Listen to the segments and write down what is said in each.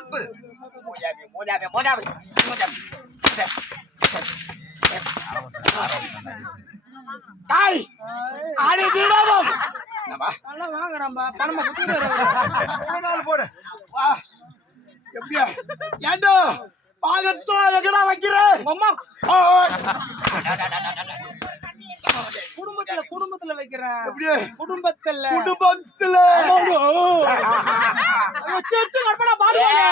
திருப்பு மோஜாபி மோஜாபி மோஜாபி மோஜாபி டாய் ஆடி திருடாமம் நல்லா வாங்குறான்பா. பணமா குத்துட்டு நாள் போடு வா எப்படியா ஏண்டோ? பாகத்தோ எங்கடா வைக்கிற? அம்மா. ஓ, ஓ. குடும்பத்துல குடும்பத்துல வைக்கிறேன். குடும்பத்துல. குடும்பத்துல. வச்சு கற்பனா பாடுவாங்க.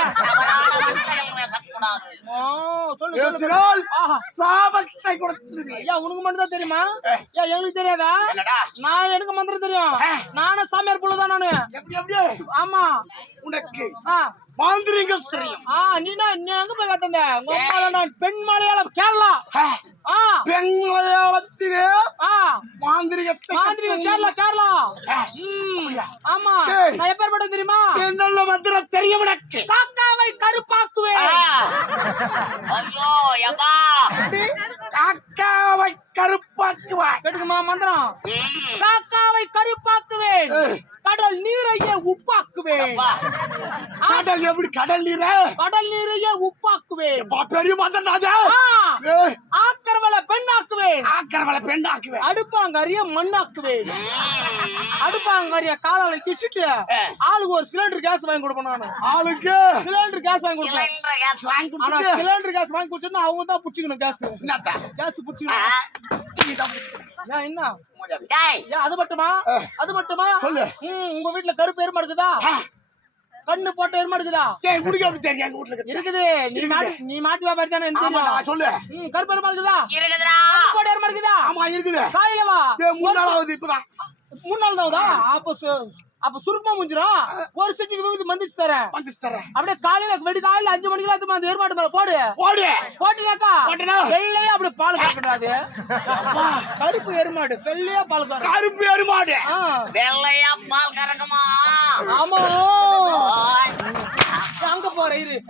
சாபத்தை ஐயா உனக்கு மட்டும் தான் தெரியுமா ஐயா எங்களுக்கு தெரியாதா? என்னடா? நான் எனக்கு மந்திரம் தெரியும். நானும் சாமியார் புள்ள தான் நானு. ஆமா. உனக்கு ஆ. மாந்திரிகம் தெரியும். ஆ நான் நீ எங்க போய் கத்தந்த உங்க அம்மா நான் பெண் மலையாளம் கேரளா. ஆ. பெண் மலையாளத்திலே ஆ. மாந்திரிகத்தை மாதிரி கேரளா கேரளா. ம், ஆமா. எப்பேற்பட்ட தெரியுமா? என்னென்ன மந்திரம் தெரியும் உனக்கு? காக்காவை கருப்பாக்குவேன். ஐயோ யப்பா காக்காவை கருப்பாக்குவாய். கேட்டுக்குமா மந்திரம். காக்காவை கருப்பாக்குவேன். கடல் நீரையே உப்பாக்குவேன். கடல் எப்படி? கடல் நீர? கடல் நீரையே உப்பாக்குவேன். பெரிய மந்திரம் அது. ஆக்கரவளை பெண்ணாக்குவேன். ஆக்கரவளை பெண்ணாக்குவேன். அடுப்பாங்கறிய மண்ணாக்குவேன். அடுப்பாங்கறிய காலால கிழிச்சிட்டு ஆளுக்கு ஒரு சிலிண்டர் கேஸ் வாங்கி கொடுப்பேன் நானு. ஆளுக்கு? சிலிண்டர் கேஸ் வாங்கி கொடுப்பேன். சிலிண்டர் கேஸ் வாங்கி ஆனா சிலிண்டர் கேஸ் வாங்கி குடிச்சா அவங்க தான் புடிச்சுக்கணும் கேஸ். கேஸ் புடிச்சுக்கணும். என்ன? டேய். அது மட்டுமா? அது மட்டுமா? உங்க வீட்டுல கருப்பு எருமை இருக்குதா? கண்ணு போட்ட எருமை இருக்குதா? ஏய் குடிக்க எப்படி தெரியும் எங்க வீட்டுல இருக்கு? இருக்குது. நீ மாட்டு நீ மாட்டு வியாபாரி தானே தெரியும். சொல்லு. ம், கருப்பு எருமை இருக்குதா? இருக்குதுடா. கண்ணு போட்ட எருமை இருக்குதா? ஆமா இருக்குது. காலையில வா ஏய், மூணு நாள் ஆகுது இப்பதான். மூணு நாள் தான் அப்ப அப்ப சுருக்கமா முடிஞ்சிடும். ஒரு சிட்டிக்கு மந்திச்சு தரேன். தரேன். அப்படியே காலையில வெடி காலையில அஞ்சு மணிக்கு எடுத்து அந்த எருமாட்டு மேல போடு. ஓடு போட்டினாக்கா போட்டேனா? வெள்ளையா அப்படி பால் கறக்கிறாது கருப்பு எருமாடு வெள்ளையா பால் கருப்பு எருமாடு. வெள்ளையா பால் கறக்குமா? ஆமா. ஏ-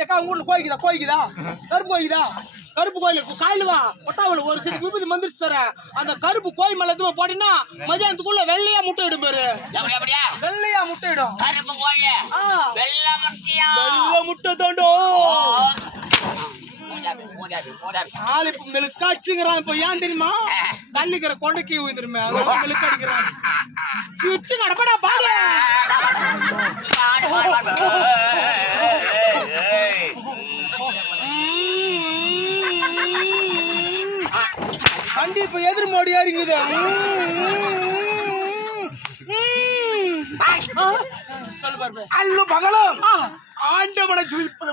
ஏக்கா உங்க ஊர்ல கோயிக்குதா கோயிக்குதா கருப்பு கோயிக்குதா கருப்பு கோயில் காயில வா. ஒட்டாவில் ஒரு சில விபத்து மந்திரிச்சு தரேன். அந்த கருப்பு கோயில் மேல எதுவும் போட்டீங்கன்னா மதியானத்துக்குள்ள வெள்ளையா முட்டை இடும் பாரு வெள்ளையா முட்டை இடும் கருப்பு ஆ, வெள்ளை முட்டியா? வெள்ளை முட்டை தாண்டோ. மோஜாபி மோஜாபி மோஜாபி ஆள் இப்ப மெழுக்காச்சுங்கிறான் இப்ப. ஏன் தெரியுமா? தள்ளிக்கிற விழுந்துருமே அதெல்லாம் மெழுக்கடிக்கிறான். கடப்படா பாரு. வண்டி இப்ப எதிர் மோடி ஏறிங்குது. சொல்லு பாரு அல்லு மகளும் ஆ ஆண்டவனை